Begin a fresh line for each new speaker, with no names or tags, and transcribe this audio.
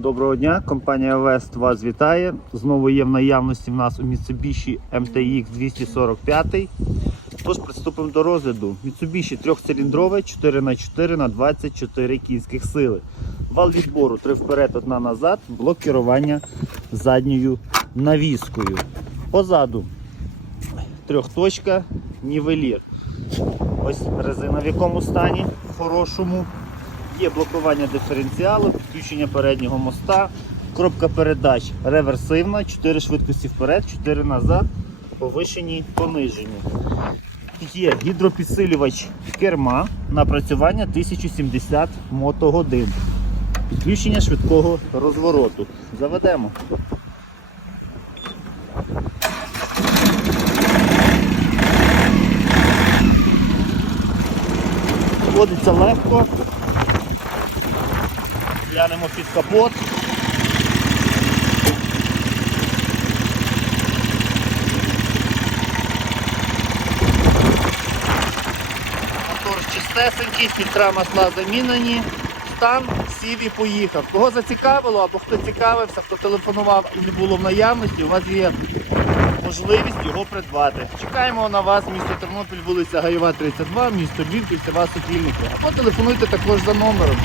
Доброго дня, компанія Вест вас вітає. Знову є в наявності в нас у Mitsubishi MTX 245. Тож приступимо до розгляду. Mitsubishi трьохциліндрове 4х4 на 24 кінських сили. Вал відбору 3 вперед, 1 назад, блок керування задньою навіскою. Позаду трьохточка, нівелір. Ось резина в якому стані, в хорошому. Є блокування диференціалу, підключення переднього моста, коробка передач реверсивна, 4 швидкості вперед, 4 назад, повишені, понижені. Є гідропідсилювач керма, напрацювання 1070 мотогодин. Підключення швидкого розвороту. Заведемо. Водиться легко. Глянемо під капот. Мотор чистесенький, фільтра масла замінені. Стан сів і поїхав. Кого зацікавило або хто цікавився, хто телефонував і не було в наявності, у вас є можливість його придбати. Чекаємо на вас, місто Тернопіль, вулиця Гаєва, 32, місто Львів, села Сокільники. Або телефонуйте також за номером